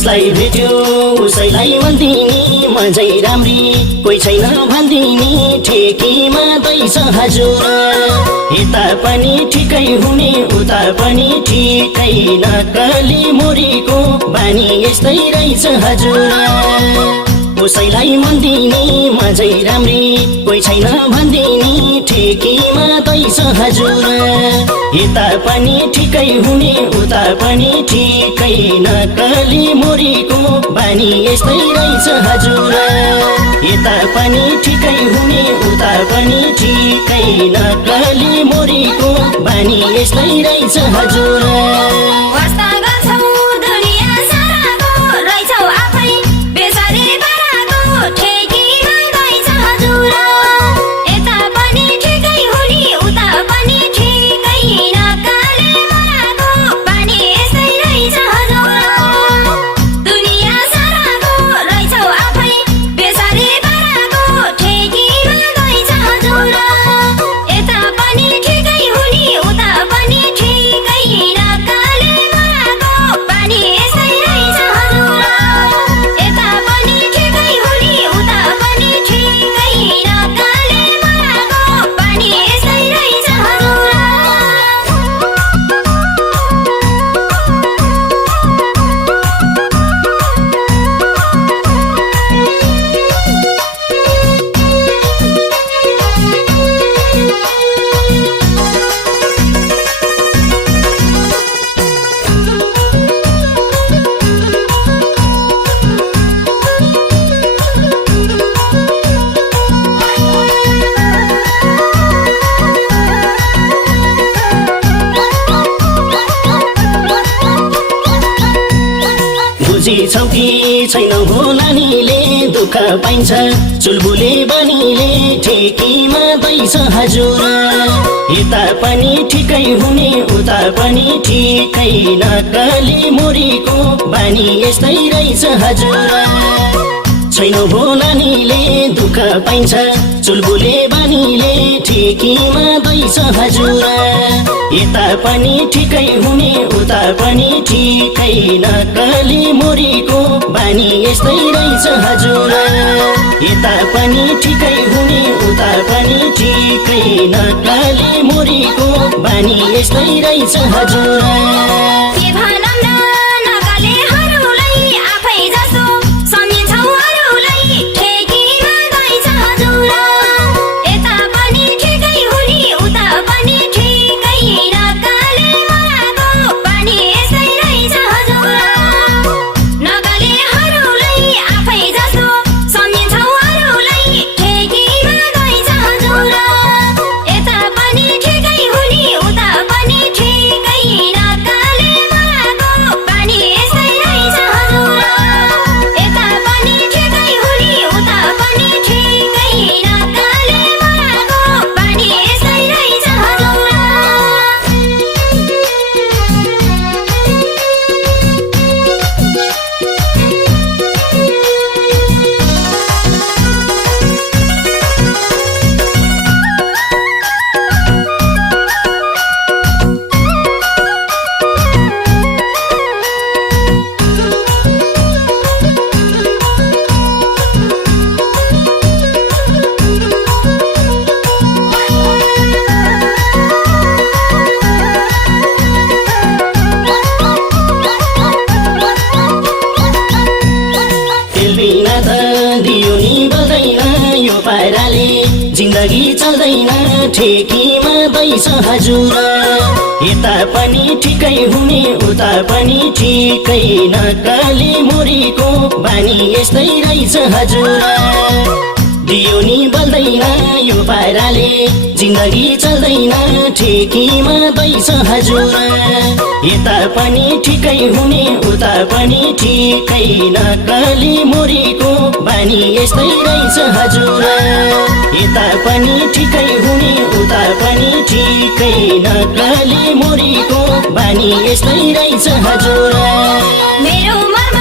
जसलाई भेट्यो उसैलाई भन्दिनी मजै राम्री कोही छैन भन्दिनी ठेकीमा दैछ हजुर यता पनि ठिकै हुने उता पनि ठिकै नक्कली मुरीको बानी यस्तै रहेछ हजुर उसैलाई भन्दिनी मजै राम्री कोही छैन भन्दिनी ठेकीमा दैछ हजुर यता पनि ठिकै हुने उता पनि ठिकै नक्कली मुरीको बानी यस्तै रहेछ हजुर यता पनि ठिकै हुने उता पनि ठिकै नक्कली मुरीको बानी यस्तै रहेछ हजुर बुझिछौ कि छैन हो नानीले दुःख पाइन्छ चुलबुले बनीले ठेकीमा दैछ हजुर यता पनि ठिकै हुने उता पनि ठिकै नक्कली मुरीको बानी यस्तै रहेछ हजुर छैन हो नानीले दुःख पाइन्छ चुलबुले बानीले ठेकीमा दैछ हजुर यता पनि ठिकै हुने उता पनि ठिकै नक्कली मुरीको बानी यस्तै रहेछ हजुर यता पनि ठिकै हुने उता पनि ठिकै नक्कली मुरीको बानी यस्तै रहेछ हजुर जिन्दगी चल्दैन ठेकीमा दैछ हजुर यता पनि ठिकै हुने उता पनि ठिकै नक्कली मुरीको बानी यस्तै रहेछ हजुर दियो नि बल्दैन यो पाराले जिन्दगी चल्दैन ठेकीमा दैछ हजुर यता पनि ठिकै हुने उता पनि ठिकै नक्कली मुरीको बानी यस्तै रहेछ हजुर यता पनि ठिकै हुने उता पनि ठिकै नक्कली मुरीको बानी यस्तै रहेछ हजुर मेरो मर्म